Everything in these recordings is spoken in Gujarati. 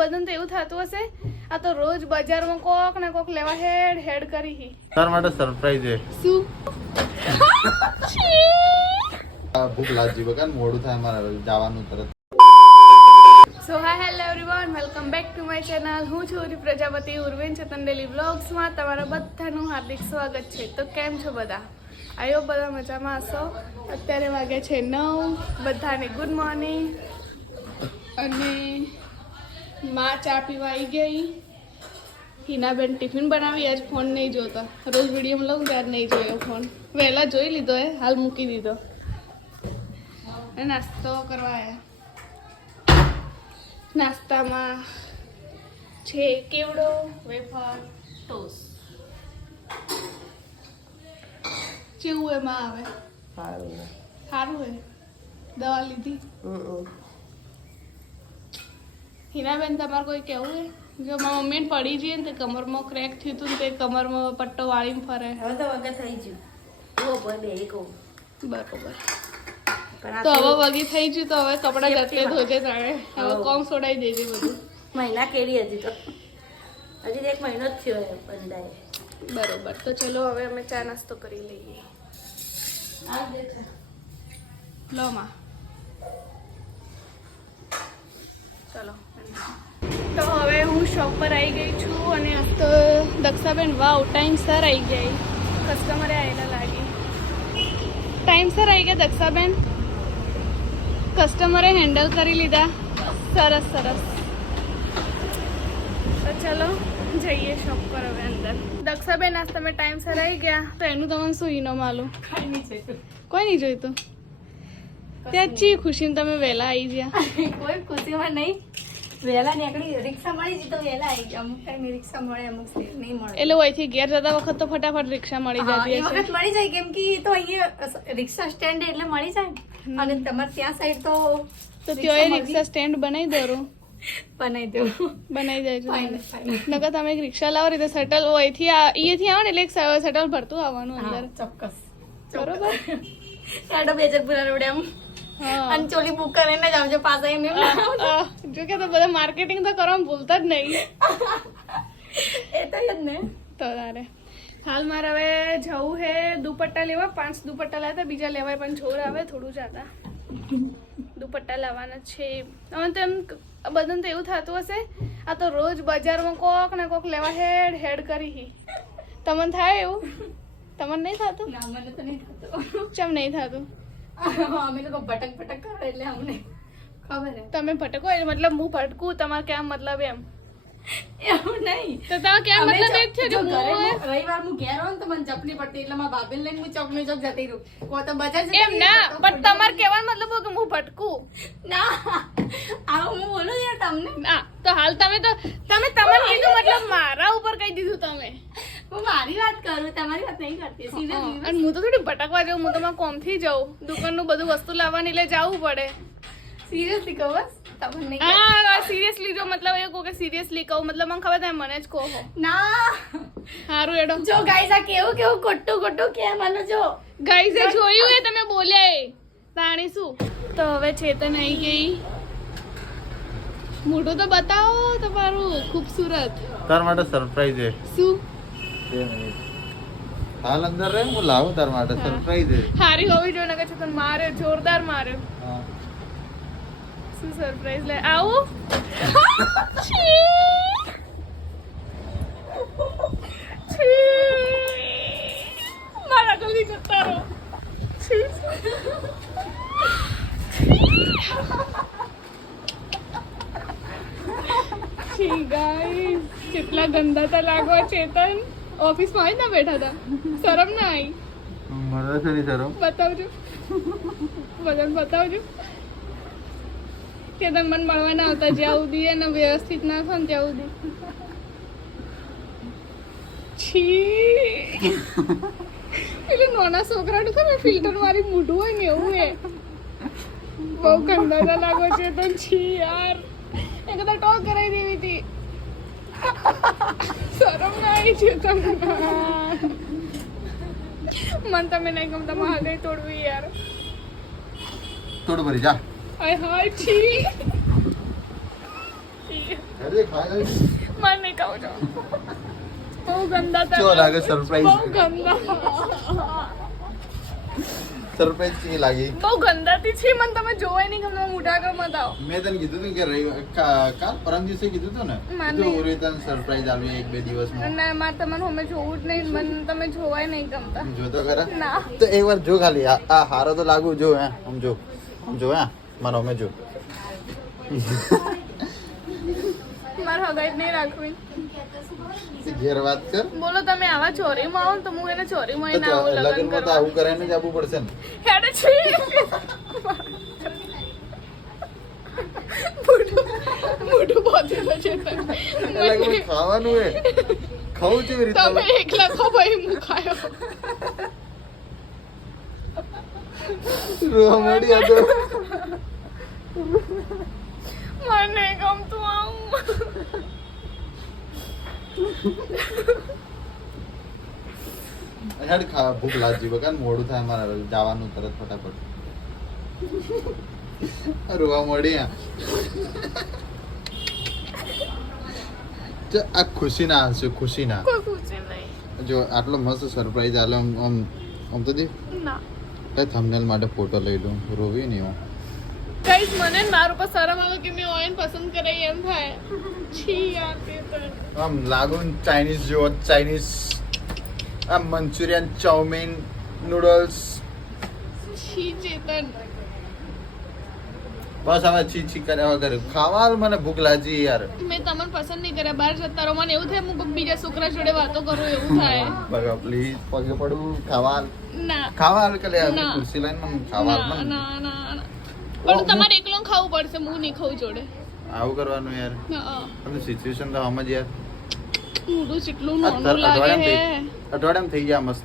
બધાને તો એવું થતું હશે આ તો રોજ બજારમાં કોક ને કોક લેવા હેડ કરી તાર માટે સરપ્રાઈઝ છે શું ભૂખ લાગી બકા મોડું થાય મારે જવાનું તરત so hi hello everyone welcome back to my channel હું છું ઉર્વી પ્રજાપતિ ઉર્વેન ચેતન ડેલી વ્લોગ્સમાં તમારા બધાનું હાર્દિક સ્વાગત છે તો કેમ છો બધા આયો બધા મજામાં હશો અત્યારે વાગે છે 9 બધાને ગુડ મોર્નિંગ અને માં ચા પીવા આવી ગઈ હિનાબેન ટિફિન બનાવી આજ ફોન નહીં જોતા રોજ વિડીયોમાં લઉં ત્યારે નહીં જોયો ફોન વહેલા જોઈ લીધો હાલ મૂકી દીધો અને નાસ્તો કરવા આવ્યા નાસ્તામાં છે કેવડો વેફર ટોસ કેવું એમાં આવે સારું હે દવા લીધી હિનાબેન તમારે કોઈ કેવું હે જો મારા મમ્મીને પડી જઈએ ને તે કમરમાં ક્રેક થયું હતું ને તે કમરમાં પટ્ટો વાળીને ફરે હવે તો વગર થઈ ગયું બરોબર તો હવે વગી થઈ ગયું તો હવે કપડા જાતે ધોજે તારે હવે કોમ છોડાઈ દેજે બધું મહિના કેરી હજી તો હજી એક મહિનો જ થયો બંધાય બરોબર તો ચલો હવે અમે ચા નાસ્તો કરી લઈએ લો માં ચલો તો હવે હું શોપ પર આવી ગઈ છું અને આજ તો દક્ષાબેન વાવ ટાઈમસર આવી ગઈ કસ્ટમરે આવેલા લાગી ટાઈમસર આવી ગયા દક્ષાબેન કસ્ટમરે હેન્ડલ કરી લીધા સરસ સરસ તો ચલો જઈએ શોપ પર હવે અંદર દક્ષાબેન આજ તમે ટાઈમસર આવી ગયા તો એનું તમને શું ઇનામ આલું કોઈ નહીં જોઈતું ત્યાં ચી ખુશીને તમે વહેલા આવી ગયા કોઈ ખુશીમાં નહીં વહેલા નીકળી રિક્ષા મળી જઈ તો વહેલા આવી ગયા અમુક ટાઈમે રિક્ષા મળે અમુક નહીં મળે એટલે અહીંથી ઘેર જતા વખત તો ફટાફટ રિક્ષા મળી એ જતી વખત હશે મળી જાય કેમ કે તો અહીંયા રિક્ષા સ્ટેન્ડ એટલે મળી જાય અને તમારે ત્યાં સાઈડ તો તો ત્યાં રિક્ષા સ્ટેન્ડ બનાવી દો બનાવી દેવું બનાવી દેજો ફાઇન નકર તમે એક રિક્ષા લાવો રીતે શટલ અહીંથી અહીંયાથી આવો ને એટલે એક શટલ ભરતું આવવાનું અંદર ચોક્કસ બરોબર સાડો બેજરપુરા રોડે આમ હા અને ચોલી બુક કરીને જ આવજો પાછા એમ જો કે તો બધા માર્કેટિંગ તો કરવાનું ભૂલતા જ નહીં એ તો જ ને તો તારે હાલ મારે હવે જવું હે દુપટ્ટા લેવા 5 દુપટ્ટા લાવ્યા હતા બીજા લેવાય પણ છોડ આવે થોડું જતા દુપટ્ટા લાવવાના છે હવે તો એમ બધાને તો એવું થતું હશે આ તો રોજ બજારમાં કોક ને કોક લેવા હેડ કરી તમને થાય એવું તમને નહીં થતું ના મને તો નહીં થતું ચમ નહીં થતું અમે લોકો ભટક ભટક કરો એટલે અમને ખબર હે તમે ભટકો એટલે મતલબ હું ભટકું તમારે કેમ મતલબ એમ એવું નહીં તો તમે કેમ મતલબ એ જ છે કે રવિવાર હું ઘેર હોઉં ને તો મને ચપલી પડતી એટલે મારા ભાભીને લઈને હું ચોક ને ચોક જતી રહું કો તો બજાર જતી એમ ના પણ તમારે કહેવાનો મતલબ કે હું ભટકું ના આવું હું બોલું યાર તમને ના તો હાલ તમે કીધું મતલબ મારા ઉપર કહી દીધું તમે હું મારી વાત કરું તમારી વાત નહીં કરતી સિરિયસલી અને હું તો થોડી ભટકવા જાઉં હું તમારા કોમથી જાઉં દુકાનનું બધું વસ્તુ લાવવાની એટલે જવું પડે સિરિયસલી કહું બસ તમને નહીં હા સિરિયસલી જો મતલબ એ કહું કે સિરિયસલી કહું મતલબ મને ખબર તમે મને જ કહો ના સારું એડો જો ગાઈસ આ કેવું કેવું ખોટું કે મને જો ગાઈઝે જોયું એ તમે બોલ્યા એ તાણી શું તો હવે ચેતન આવી ગઈ મોઢું તો બતાવો તમારું ખૂબસૂરત તાર માટે સરપ્રાઈઝ છે શું 2 મિનિટ હાલ અંદર રહે હું લાવું તાર માટે સરપ્રાઈઝ છે હારી હોવી જોઈએ ને કે ચેતન માર્યો જોરદાર માર્યો હા શું સરપ્રાઈઝ લે આવું મારા ગલી જતા રહો ગાઈસ કેટલા ગંદા તા લાગવા ચેતન ઓફિસમાં આવી ના બેઠા હતા શરમ ના આવી મને છે નહીં સરો બતાવજો વજન બતાવજો ચેતન મને મળવા ના આવતા જ્યાં સુધી એને વ્યવસ્થિત ના થાય ને ત્યાં સુધી એટલે નાના છોકરાનું ખબર ફિલ્ટર મારી મોઢું હોય ને એવું એ બહુ ગંદા લાગો છે તો છી યાર એ કદાચ ટોક કરાવી દેવી હતી શરમ ના આવી છે તમને મન તમે નહીં ગમતા મહાગઈ તોડવી યાર થોડું ભરી જા હાય હાય છી અરે ખાઈ લે. મને નહીં ખાવું છો બહુ ગંદા તમે. કેવો લાગે સરપ્રાઈઝ? બહુ ગંદા સરપ્રાઈઝ કેવી લાગી? બહુ ગંદાથી છે મને તમે જોવાય નહીં ગમે મોટા કર મત આવો. મેં તને કીધું હતું કે કાલ પરમ દિવસે કીધું હતું ને મને. તો ઓરે તને સરપ્રાઈઝ આવી 1-2 દિવસમાં. ના મારે તમારે અમે જોવું જ નહીં મને તમે જોવાય નહીં ગમતા. જોતો ખરા? ના તો એક વાર જો ખાલી આ હારો તો લાગુ જો હે આમ જો હે મારો અમે જો મારે હગાઈ જ નહીં રાખવી. ઘેર વાત કર. બોલો તમે આવા ચોરીમાં આવો ને તો હું એને ચોરીમાં તો એને આવું લગ્ન લગ્નમાં તો કરવા આવું કરાઈને જ આવવું પડશે ને. હેડે છે મોઢું બોધેલું છે તમે. લગ્નમાં ખાવાનું હે ખાવું કેવી રીતે? તમે એકલા ખો ભાઈ મુખાયો રોવા મળી આ તો. મને ગમતું આવું. હેડ ખા ભૂખ લાગી બકા મોડું થાય મારે જવાનું તરત ફટાફટ. રોવા મળી આ. આ ખુશી ના હશે ખુશી ના. કોઈ પૂછે નહીં. જો આટલો મસ્ત સરપ્રાઈઝ આલે આમ આમ તો દે ના એ થંબનેલ માટે ફોટો લઈ લઉં રોવી નહીં હું. કઈક મને ને મારું પર શરમ આવે કે મેં ઓયન પસંદ કરે એમ થાય. છી યાર તે તો આમ લાગુ ચાઇનીઝ જેવો ચાઇનીઝ આમ મંચુરિયન ચાઉમીન નૂડલ્સ છી ચેતન. બસ હવે છી છી કર્યા વગર ખાવાનું મને ભૂખ લાગી યાર. મેં તમને પસંદ નહીં કર્યા બહાર જતા રહો મને એવું થાય હું કોઈક બીજા છોકરા જોડે વાતો કરું એવું થાય. બગા પ્લીઝ પગે પડું ખાવા ના ખાવા કલે ના. ખુરશી લઈને મને ખાવા ના મને ના ના પણ તમારે એકલો ખાવું પડશે હું નહીં ખાવું જોડે. આવું કરવાનું યાર. હા તમને સિચ્યુએશન તો સમજ યાર. મોઢું કેટલું આ નાનું લાગે હે. અઠવાડિયામાં થઈ ગયા મસ્ત.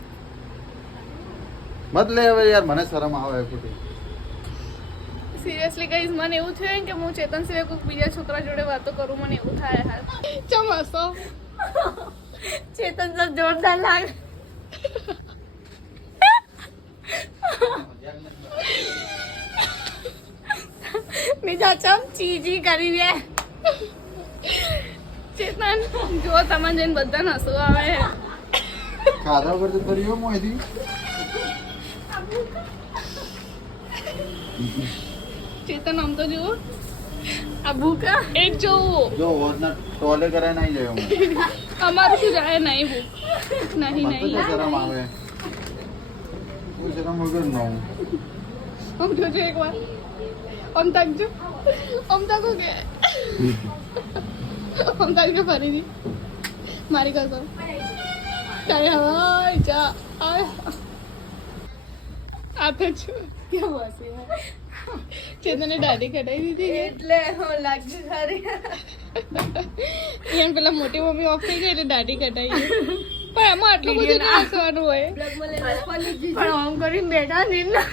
મત લે હવે યાર મને શરમ આવે ખોટી. સિરિયસલી ગાઈઝ મને એવું થયું ને કે હું ચેતન સિવાય કોઈ બીજા છોકરા જોડે વાતો કરું મને એવું થાય હાલ. ચમ હસો ચેતન તો જોરદાર લાગે. બીજા ચમ ચીજી કરી દે. ચેતન જો તમે જઈને બધા હસવું આવે હે. ખાધા વગર તો કર્યો મોયથી. ચેતન આમ તો જુઓ આ ભૂખ એ જ જોવું. જો વરના ટોલે કરાય નહીં જાય હું. અમારું શું જાય નહીં ભૂખ નહીં મને તો નહીં. શરમ આવે. કોઈ શરમ વગર ન હું. આમ જોજો એકવાર આમ તાકજો આમ તાકો કે આમ તાકજો ફરીથી મારી કસમ કાંઈ હાય જા આય આ તો છું કેવું હશે ચેતને દાઢી કઢાવી દીધી એટલે હું લાગશે ખરી. એમ પેલા મોટી મમ્મી ઓફ થઈ ગઈ એટલે દાઢી કઢાવી પણ એમાં આટલું બધું ના હસવાનું હોય. પણ આમ કરીને બેઠા ને ને.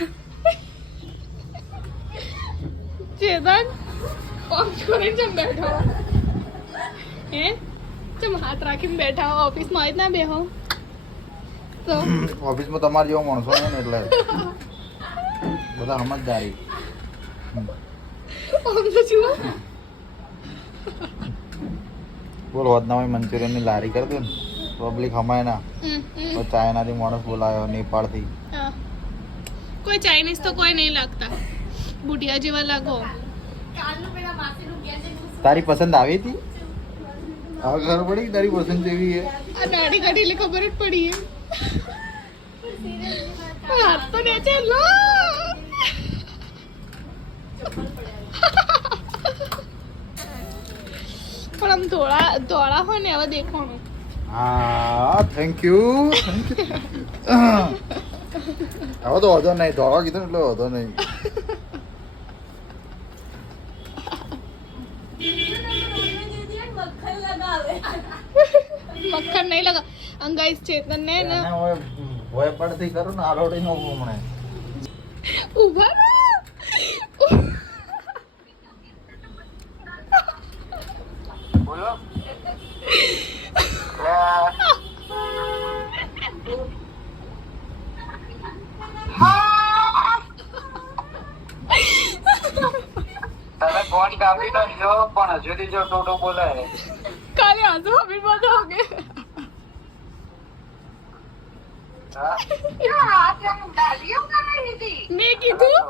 ચેતન આમ છોડીને જેમ બેઠો હે ચમ હાથ રાખીને બેઠા હો ઓફિસમાં આવી જ ના બેહો તો ઓફિસમાં તમારા જેવો માણસો હોય ને એટલે બધા સમજદારી. આમ તો જુઓ બોલો વદનામાં મંચુરિયનની લારી કરી દો ને પબ્લિક હમાય ના. તો ચાઇનાથી માણસ બોલાયો નેપાળથી. હા. કોઈ ચાઇનીઝ તો કોઈ નહીં લાગતા બુટિયા જેવા લાગો. તારી પસંદ આવી હતી? હવે ખબર પડી કે તારી પસંદ જેવી છે. આ દાઢી કાઢી એટલે ખબર જ પડી હાથ તો નીચે લો. પણ આમ ધોળા હોય ને એવા દેખાણું. હા થેન્ક યુ. હવે તો વાંધો નહીં ધોળા કીધું ને એટલે વાંધો નહીં. મક્ખન નહીં લગા અંગાઈસ ચેતન ને એને હવે ભય પડતી કરું ને આલોડી નો હમણે. ઉભા રહો. બોલો તમે કોણ આપી તો જો પણ હજુ જો ટોટો બોલાય કાલે આંસુ અભી બોલોગે મેં કીધું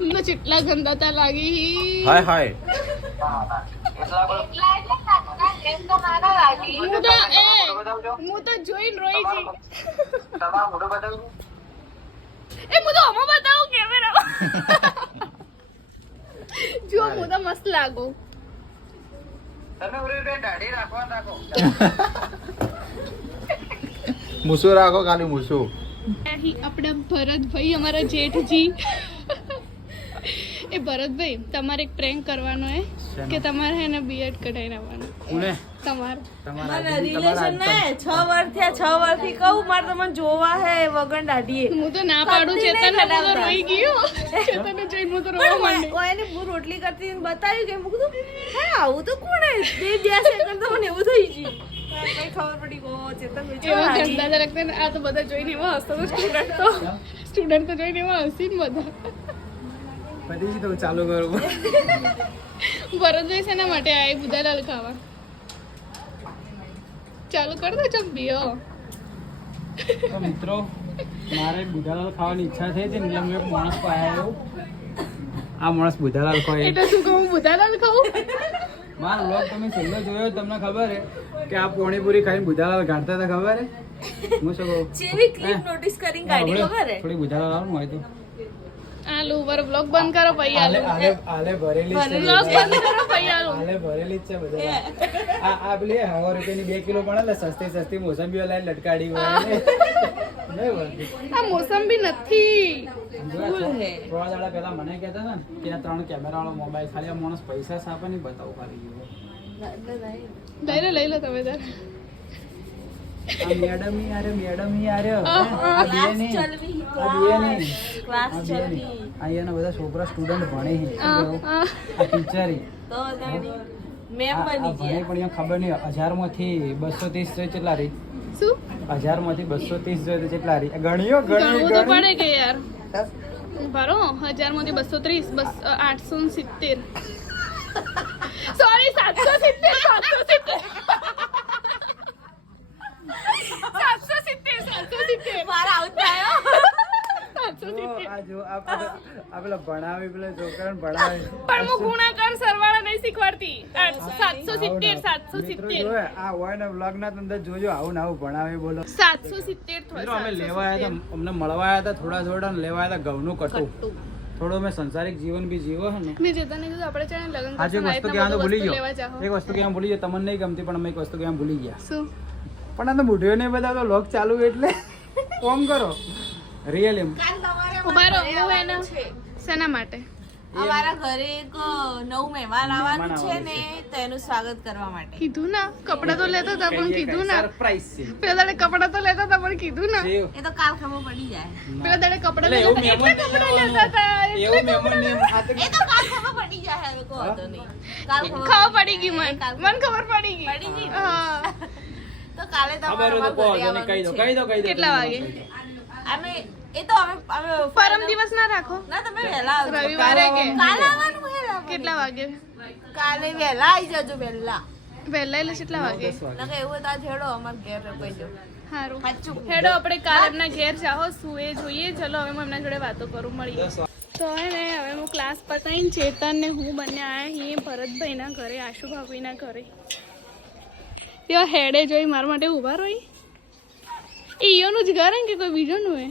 મને જેટલા ગંદાતા લાગી હાય હાય હું તો જોઈને રોઈ છી તમારું મોઢું બતાવ્યું એ હું તો આમાં બતાવું કેમેરામાં જો હું તો મસ્ત લાગુ તમે ઉરી દાઢી રાખવા રાખો મૂછું રાખો ખાલી મૂછું અહીં આપણા ભરતભાઈ અમારા જેઠજી એ ભરતભાઈ તમારે એક પ્રેન્ક કરવાનો હે કે તમારે એને બીએડ કઢાઈ નાખવાનું કોને તમારે રિલેશન ને 6 વર્ષ થયા 6 વર્ષથી કહું મારે તમને જોવા હે વગર દાઢીએ હું તો ના પાડું ચેતન ને તો રોઈ ગયો ચેતન ને જોઈને હું તો રોવા માંડી એને હું રોટલી કરતી બતાવ્યું કે મેં કીધું હે આવું તો કોણ હે 2 સેકન્ડ તો મને એવું થઈ ગયું કઈ ખબર પડી ગો ચેતન એવા ગંદા જ રાખતા ને આ તો બધા જોઈને એવા હસતા તો સ્ટુડન્ટ તો જોઈને એવા હસી ને બધા પછી તો ચાલુ કરું ભરતભાઈ શેના માટે આ બુધાલાલ ખાવા ચાલુ કર દો ચંપીઓ તો મિત્રો મારે બુધાલાલ ખાવાની ઈચ્છા થઈ હતી ને એટલે મેં એક માણસ પાયો આ માણસ બુધાલાલ ખાય એટલે શું કહું બુધાલાલ ખાવું મારો વ્લોગ તમે છેલ્લો જોયો તમને ખબર હે કે આ પોણીપુરી ખાઈને બુધાલાલ ગાંઠતા હતા ખબર હે હું શું કહું જેવી ક્લિપ નોટિસ કરીને કાઢી ખબર હે થોડી બુધાલાલ આવવાનું હોય તો આ લો ઉપર બ્લોગ બંધ કરો પછી આલો આલે ભરેલી છે બ્લોગ બંધ કરો પછી આલો આલે ભરેલી જ છે બધા આ પેલી 100 રૂપિયાની 2 કિલો મળે સસ્તી સસ્તી મોસંબીઓ લાઈને લટકાડી હોય નહીં બનતી આ મોસંબી નથી થોડા દાડા પહેલા મને કહેતા ને કે આ 3 કેમેરા વાળો મોબાઈલ ખાલી આ માણસ પૈસા સાપે નહીં બતાવું ખાલી લઈ લો તમે તાર આ મેડમ યાર આ બે નહીં ક્લાસ ચલવી અહીંયાના બધા છોકરા સ્ટુડન્ટ ભણે છે આ ટીચર તો મેમ બની ભણે પણ અહીંયા ખબર નહીં 1000 માંથી 230 જોઈએ કેટલા રહી શું 1000 માંથી 230 જોઈએ તો કેટલા રહી ગણીઓ ગણવું તો પડે કે યાર ભરો 1000 માંથી 230 બસ 870 સોરી 770 મારા આઉટ થયો આ જો આ પેલા ભણાવે પેલા છોકરાને ભણાવે પણ હું ગુણાકાર સરવાળા નહીં શીખવાડતી 770 મિત્રો જોવે આ હોય ને વ્લોગ ના અંદર જોજો આવું ને આવું ભણાવે બોલો 770 મિત્રો અમે લેવા આવ્યા હતા અમને મળવા આવ્યા હતા થોડા ને લેવા આવ્યા હતા ઘઉંનું કટું થોડું મેં સંસારિક જીવન બી જીવો છે ને મેં જેતાને કીધું આપણે ચાલે લગન આજે એક વસ્તુ કહેવાનું ભૂલી લેવા ગયો જાઓ એક વસ્તુ કહેવાનું ભૂલી ગયો તમને નહીં ગમતી પણ અમે એક વસ્તુ કહેવાનું ભૂલી ગયા શું પણ આ તો બુઢીઓ ને બધા તો લોક ચાલુ એટલે કોમ કરો રિયલ એમ ઉભા રહો હું એને શેના માટે અમારા ઘરે એક નવું મહેમાન આવવાનું છે ને તો એનું સ્વાગત કરવા માટે કીધું ના કપડા તો લેતા હતા પણ કીધું ના સરપ્રાઈઝ છે પેલા દાડે કપડા તો લેતા હતા પણ કીધું ના સેવ. એ તો કાલ ખબર પડી જાય પેલા દાડે કપડા એટલે એવું લેતા હતા એટલા કપડા લેતા હતા એવું મહેમાન ને આ તો એ તો કાલ ખબર પડી જાય હવે કોઈ વાંધો નહીં કાલ ખબર પડી ગઈ મને ખબર પડી ગઈ પડી ગઈ? હા તો કાલે ખબર હોય તો કહો અને કહી દો કેટલા વાગે અમે એ તો અમે પરમ દિવસ ના રાખો ના તમે વહેલા આવજો રવિવારે કે કાલે આવવાનું હે ને? કેટલા વાગે કાલે વહેલા આવી જજો વહેલા વહેલા એટલે કેટલા વાગે નકે એવું તો આ છેડો અમાર ઘેર કહીજો સારું સાચું હેડો આપણે કાલ એમના ઘેર જાઓ શું એ જોઈએ ચલો હવે હું એમના જોડે વાતો કરું મળીએ તો હે ને હવે હું ક્લાસ પતાવીને ચેતન ને હું બંને આવ્યા છીએ ભરતભાઈના ઘરે આશુ ભાભીના ઘરે ત્યાં હેડે જોઈ મારા માટે ઊભા રહી એ ઈયોનું જ ઘર હે કે કોઈ બીજોનું હે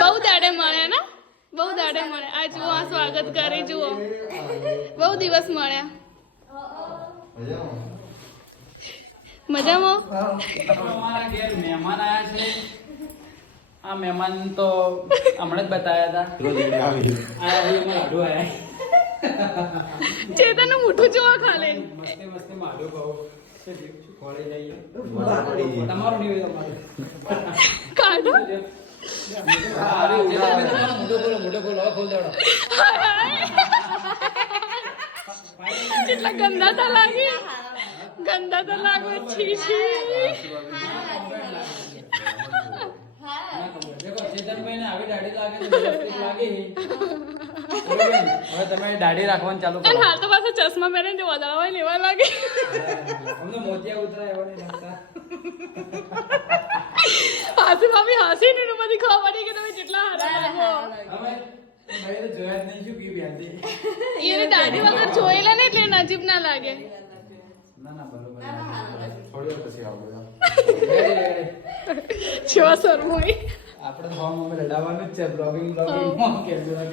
બહુ દાડે મળે ને બહુ દાડે મળે આ જુઓ આ સ્વાગત કરે જુઓ બહુ દિવસ મળ્યા મજામાં અમારા ઘેર મહેમાન આયા છે આ મહેમાન તો હમણાં જ બતાવ્યા હતા આ લાડુ આયા ચેતનનું મોઢું જોવા ખાલી મસ્તે મસ્તે મારું કહું ખોળી જઈએ તમારું નહીં હોય તમારું કાઢો મોટો ખોલો ખોલ દેડો કેટલા ગંદા તો લાગે છી દેખો ચેતનભાઈ ને આવી દાઢી લાગે તો વ્યવસ્થિત લાગે. ઉર્વીબેન, હવે તમે દાઢી રાખવાનું ચાલુ કરો. અને હાલ તો પાછો ચશ્મા પહેરીને જો વાદળા લેવા લાગે. અમને મોતિયા ઉતરા એવા નહીં લાગતા. હાસી ભાભી હાસી ને બધી ખબર પડી કે તમે કેટલા હારા લાગો. અમે ભાઈ તો જોયા જ નહીં શું પી પ્યાતી. એને દાઢી વગર જોયેલા ને એટલે નજીબ ના લાગે. ના બરોબર. થોડી વાર પછી આવો બધા. જેવા શરમોઈ. આપણે તો ફોર્મ અમે લડાવવાનું જ છે બ્લોગિંગ માં કેમેરા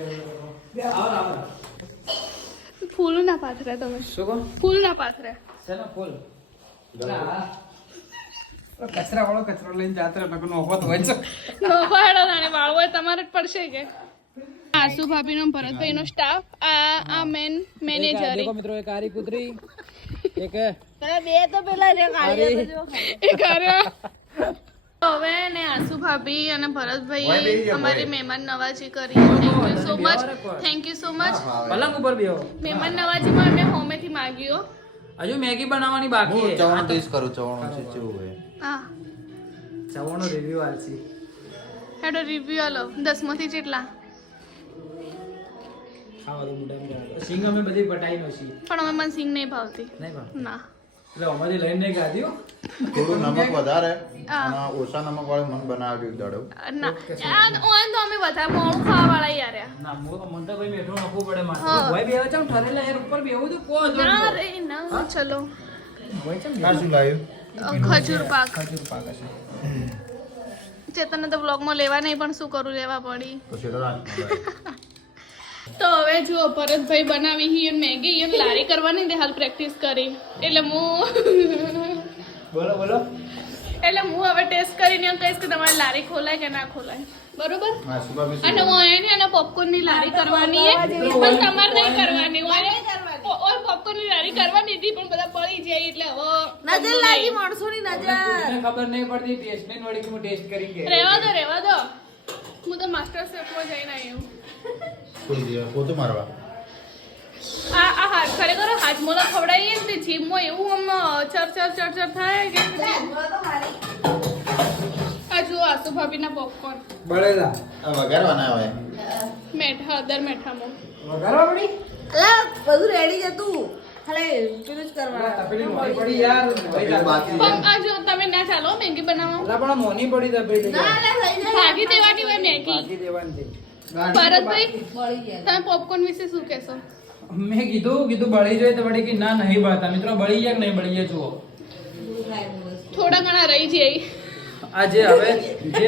આવો આવો. ફૂલ ના પાથરે તમે. શું કહો? ફૂલ ના પાથરે. શેનો ફૂલ? કચરા વાળો કચરો લઈને જાતો રહે નોખો તો હોય છે. નોખો હેડો તાણે વાળવો હોય તમારે જ પડશે કે. આસુ ભાભી નો ભરતભાઈ નો સ્ટાફ આ મેનેજર દેખો મિત્રો એક આરી કૂતરી એક બે તો પેલા રે કાઢી જો એ કર્યા. હવે ને આસુ ભાભી અને ભરતભાઈ અમારી મહેમાન નવાજી કરી. Thank you so much. પલંગ ઉપર બેહો. મહેમાન નવાજીમાં અમે હોમેથી માંગ્યો. હજુ મેગી બનાવવાની બાકી હું છે. ચવાણું ટેસ્ટ કરું ચવાણું છે કેવું હોય. હા ચવાણો રિવ્યુ આલસી. હેડો રિવ્યુ આલો 10 માંથી જેટલા. ખાવા દો મોટા સિંગ અમે બધી બટાઈ નો છી. પણ અમે મને સિંગ નહીં ભાવતી. નહીં ભાવ. ના એટલે અમારી લઈને નહીં ખાધી હો. થોડું નમક વધારે હા. અને ઓછા નમક વાળું મને બનાવ્યું દાડો. ના ઓન તો અમે વધારે મોડું ખાવા વાળા યાર. ના મો તો મન તો ભાઈ મેઠો નાખવું પડે મારે. હા. ભાઈ બેહો ચામ ઠરેલા યાર ઉપર બેહું તો કો જો. ના રે ના ચલો. ભાઈ ચામ આ શું લાવ્યું? ખજૂર પાક. ખજૂર પાક હશે. ચેતનને તો બ્લોગમાં લેવા નહીં પણ શું કરું લેવા પડી. તો શેરો રાખજો. તો હવે જુઓ ભરતભાઈ બનાવી હી મેગી અને લારી કરવાની તે હાલ પ્રેક્ટિસ કરી એટલે હું બોલો બોલો. એટલે હું હવે ટેસ્ટ કરીને એમ કહીશ કે તમારી લારી ખોલાય કે ના ખોલાય બરોબર. હા સુબા બી અને હું એની અને પોપકોર્ન ની લારી કરવાની છે પણ તમારે નહીં કરવાની હોય પોપકોર્ન ની લારી કરવાની હતી પણ બધા બળી જાય એટલે હવે નજર લાગી માણસોની નજર મને ખબર નહીં પડતી ટેસ્ટમેન્ટ વાળી કે હું ટેસ્ટ કરી કે રહેવા દો હું તો માસ્ટર શેફમાં જઈને આવ્યું. થોડી દિવસ પોતું મારવા. આ હાથ ખરેખર હાથ મોલા ખવડાવીએ ને તે જીભમાં એવું આમ ચર થાય કે આ જુઓ આસુ ભાભીના પોપકોર્ન બળેલા આ વઘારવાના હોય. મેઠા હળદર મેઠામાં વઘારવા પડી. અલા બધું રેડી છે તું ખાલી પેલું જ કરવાનું તપેલી મોટી પડી યાર. તપેલી બાકી છે. પણ આ જો તમે ના ચાલો મેગી બનાવો અલા પણ મોની પડી તપેલી. ના ના થઈ જાય ભાગી દેવાની હોય મેગી. બાકી દેવાની છે. ભરતભાઈ બળી જાય તમે પોપકોર્ન વિશે શું કહેશો? મેં કીધું બળી જાય તો વળી કે ના નહીં બળતા. મિત્રો બળી જાય કે નહીં બળી જાય જુઓ. થોડા ઘણા રહી જાય આ જે હવે જે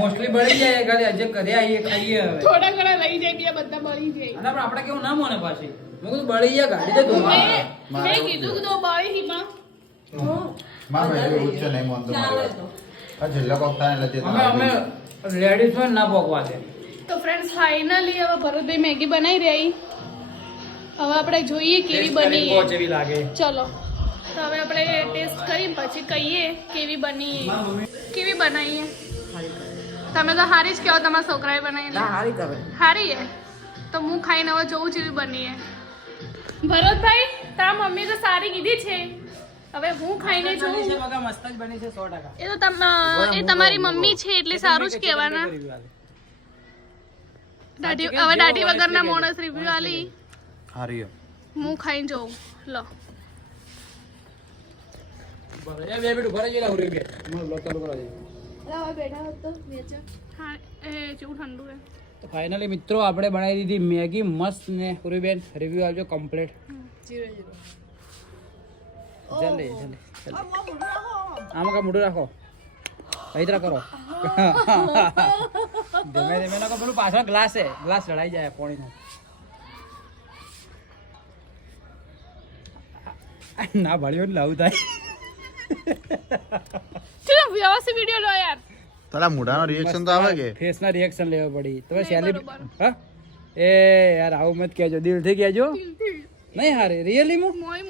મોસ્ટલી બળી જાય એ ખાલી આજે ઘરે આવીએ ખાઈએ હવે. થોડા ઘણા રહી જાય બીજા બધા બળી જાય. અને પણ આપણે કેવું ના મોને પાછી. મેં કીધું બળી જાય ગાડી દે ધોવા. મેં કીધું કે તો બળી હી માં મારા ભાઈ એવું છે નહીં મોનતો મારવા. આ છેલ્લા કોક થાય એટલે તે અમે રેડી છો ના પોકવા દે. તો ફ્રેન્ડ્સ ફાઇનલી હવે ભરતભાઈ મેગી બનાવી રહી. હવે આપણે જોઈએ કેવી બની બહુ જેવી લાગે. ચલો તો હવે આપણે ટેસ્ટ કરી પછી કહીએ કેવી બની કેવી બનાવીએ. તમે તો હારી જ કહો તમારા છોકરાએ બનાવી હારી કરે. હારી હે તો હું ખાઈને હવે જોઉં જેવી બની હે. ભરતભાઈ તારા મમ્મી તો સારી કીધી છે હવે હું ખાઈને જોઉં. છે બગા મસ્ત જ બની છે 100%. એ તો એ તમારી મમ્મી છે એટલે સારું જ કહેવાના. દાઢી હવે દાઢી વગરના માણસ રિવ્યુ આલી હારી. હું ખાઈને જોઉં. લો એ બે બેટ ઉભા રહી ગયેલા ઉરી બે. મને બ્લોક ચાલુ કરવા દે. હા એ જેવું ઠંડુ હે. તો ફાઇનલી મિત્રો આપણે બનાવી દીધી મેગી મસ્ત ને પૂરીબેન રિવ્યુ આવજો કમ્પ્લીટ. 0 જલ્દી આમાં કા મોઢું રાખો હૈદરા કરો. ધીમે ધીમે નાખો. પેલું પાછળ ગ્લાસ છે ગ્લાસ લડાઈ જાય પાણીનો. ના ભળ્યો ને લાવું થાય. ચલો વ્યવસ્થિત વિડિયો લો યાર. તારા મોઢાનો રિએક્શન તો આવે કે ફેસ ના રિએક્શન લેવા પડી. તમે નહીં, સેલિબ્રિટી બરોબર. હા એ યાર આવું મત કહેજો દિલથી કહેજો. નહીં હારે રિયલી માં મોય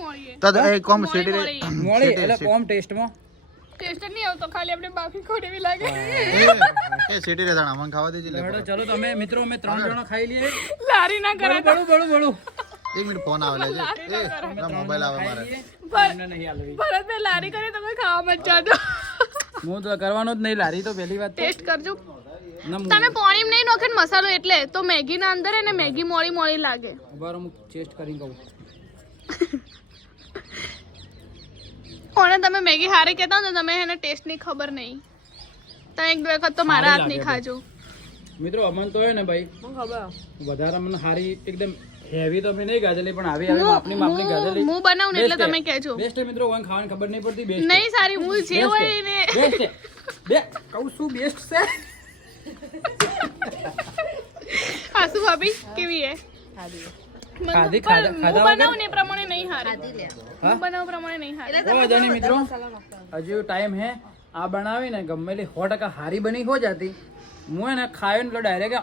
તો એ કોમ મોળી સીટી મોળી. મોળી એટલે કોમ ટેસ્ટમાં ટેસ્ટ નહીં આવતો ખાલી આપણે બાકી ખોડેવી લાગે. એ સીટી રે તાણા મને ખાવા દેજે લે. ચલો તમે મિત્રો અમે 3 જણા ખાઈ લઈએ. લારી ના બળું કરાતા બળું બળું બળું એક મિનિટ ફોન આવે લે મોબાઈલ આવે મારે એમને નહીં હાલવી. ભરતભાઈ લારી કરી તમે ખાવા મત જાજો. હું તો કરવાનો જ નહીં લારી તો પહેલી વાત તો. ટેસ્ટ કરજો. ના, હું- તમે પાણી નહીં નાખે ને મસાલો એટલે તો મેગી ના અંદર એને મેગી મોળી મોળી લાગે. ઉભા રહો, હું ટેસ્ટ કરીને કહું. કોને તમે મેગી હારી કહેતા હો ને તમે એને ટેસ્ટ ની ખબર નહીં. તમે એક બે વખત તો મારા સારી હાથની લાગે ખાજો. મિત્રો અમન તો હે ને ભાઈ વધારે મને હારી એકદમ હેવી તો મેં નહીં ગાજેલી પણ આવી આવી માપની માપની ગાજેલી હું બનાવું ને એટલે તમે કહેજો. બેસ્ટ મિત્રો કોઈ ખાવાની ખબર નહીં પડતી બેસ્ટ નહીં સારી હું જે હોય એને બેસ્ટ બે કહું શું બેસ્ટ છે આસુ ભાભી કેવી હે ખાધી પણ હું ખાધા બનાવું ને એ પ્રમાણે નહીં હારી. હા હું બનાવું પ્રમાણે નહીં હારી. કોઈ વાંધો નહીં મિત્રો હજુ ટાઈમ હે આ બનાવી ને ગમેલી 100% હારી બની હો જાતી હું એને ખાયો ને એટલે ડાયરેક્ટ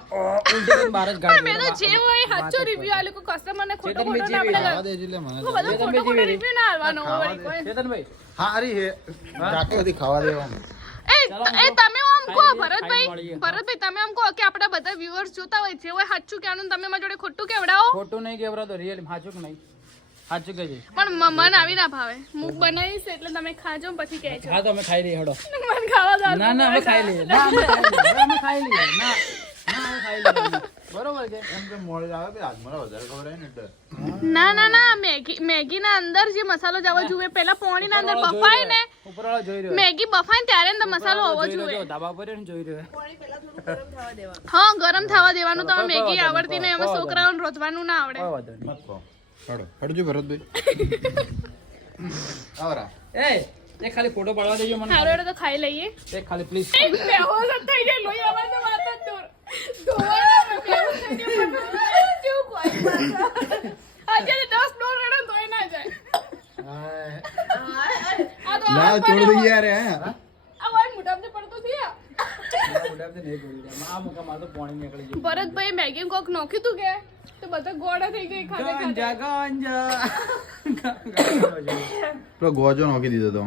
ઉલટી કરીને બહાર જ પણ મેં ગાડી તો જે હોય સાચો રિવ્યુ આલે કોઈ કસ્ટમર ને ખોટો ખોટો ના આપણે ખાવા દે એટલે મને બધો ખોટો ખોટો રિવ્યુ ના આલવાનો હોય વળી કોઈ. ચેતનભાઈ હારી હે રાખેથી ખાવા દેવાનું એ તમે આમ કહો ખાઈ ભરતભાઈ મળીએ. ભરતભાઈ તમે આમ કહો કે આપણા બધા વ્યુઅર્સ જોતા હોય જે હોય સાચું કહેવાનું ને તમે મારા જોડે ખોટું કેવડાવો. ખોટું નહીં કેવડાવતો રિયલી સાચું કે નહીં સાચું કહેજે પણ મન આવી ના ભાવે હું બનાવીશ એટલે તમે ખાજો ને પછી કહેજો. હા તો અમે ખાઈ લઈએ હડો મન ખાવા દો. ના ના અમે ખાઈ લઈએ ના અમે ખાઈ લઈએ હવે અમે ખાઈ લઈએ ના ના અમે ખાઈ લઈએ બરોબર છે એમ કે મોડે આવે કે આજ મને વધારે ખબર હે ને એટલે ના ના ના મેગી ના અંદર જે મસાલો જવો જોઈએ પેલા પાણી ના અંદર બફાય ને ઉપરવાળો જોઈ રહ્યો મેગી બફાય ને ત્યારે અંદર મસાલો હોવો જોઈ રહ્યો જોઈએ. જો ધાબા પર ને જોઈ રહ્યો હા ગરમ થવા દેવાનું. તમે મેગી આવડતી નહીં અમે છોકરાઓને રોધવાનું ના આવડે. કોઈ વાંધો નહીં મત કહો હડો હડજો ભરતભાઈ આવરા એ એક ખાલી ફોટો પાડવા દેજો મને હારો એટલે તો ખાઈ લઈએ. એક ખાલી પ્લીઝ બેહોશ જ થઈ જાય લોહી આવે તો વાત જ દૂર. ધોવાના બેહોશ થઈ જાય પણ કેવું કોઈ આજે 10 ડોર રેડો ધોઈ ના જાય. આ તો ના છોડ દે યાર હે આ વાય મોઢામાં પડતું થયા. આ મુકા માર તો પાણી નીકળી ગયું ભરતભાઈ મેગી કોક નાખ્યું તું કે તો બધા ગોળા થઈ ગઈ ખાતે ખાતે. પેલો ગોજો નોખી દીધો તો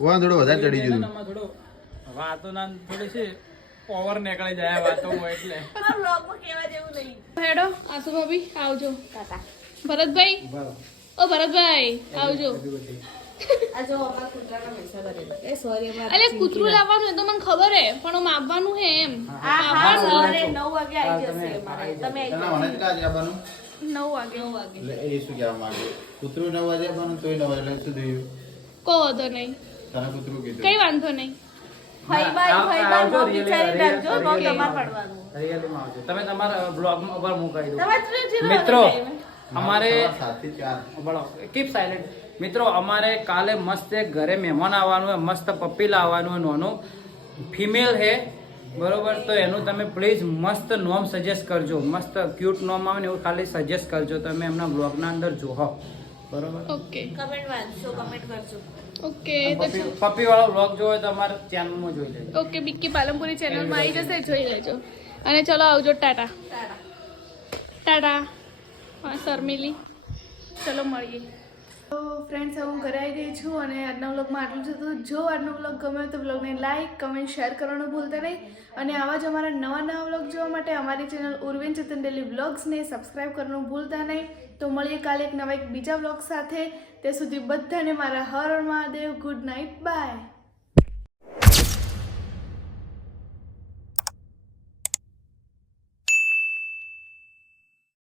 ઓવા થોડો વધારે ચડી ગયું આમાં થોડો વાતો ના થોડી છે ઓવર નીકળી જાય વાતો એટલે હેડો આસુ ભાભી આવજો. ભરતભાઈ ઓ ભરતભાઈ આવજો. અરે કૂતરું લાવવાનું એ તો મને ખબર હે પણ હું માપવાનું હે એમ. માપવાનું 9 વાગે. એટલે એ શું કહેવા માંગે કૂતરું 9 વાગે આવવાનું તોય 9 વાગે શું થયું કહો વાંધો નહીં તને કૂતરું કીધું કઈ વાંધો નહીં. તમે તમારા બ્લોગમાં ઉપર મુકાઈ દો મિત્રો અમારે સાથી ચાર કીપ સાયલેન્ટ મિત્રો અમારે કાલે મસ્ત એક ઘરે મહેમાન આવવાનું હોય મસ્ત પપ્પી લાવવાનું હોય નાનું ફિમેલ હે બરોબર તો એનું તમે પ્લીઝ મસ્ત નોમ સજેસ્ટ કરજો મસ્ત ક્યુટ નોમ આવે ને એવું ખાલી સજેસ્ટ કરજો તમે એમના બ્લોગના અંદર જોહો બરોબર ઓકે ઓકે તો પપ્પી વાળો બ્લોગ જોવો તો અમારા ચેનલમાં જોઈ લેજો ઓકે બિક્કી પાલનપુરી ચેનલમાં આવી જશે જોઈ લેજો. અને ચલો આવજો. ટાટા ટાટા. હા શર્મિલી ચલો મળીએ. તો ફ્રેન્ડ્સ હું ઘરે આવી ગઈ છું અને આજના વ્લોગમાં આટલું જ હતું. જો આજનો વ્લોગ ગમે તો વ્લોગને લાઇક કમેન્ટ શેર કરવાનું ભૂલતા નહીં અને આવા જ અમારા નવા વ્લોગ જોવા માટે અમારી ચેનલ ઉર્વિન ચેતન ડેલી વ્લોગ્સને સબસ્ક્રાઈબ કરવાનું ભૂલતા નહીં. તો મળીએ કાલે એક બીજા વ્લોગ સાથે. ત્યાં સુધી બધાને મારા હર હર મહાદેવ. Good night. બાય.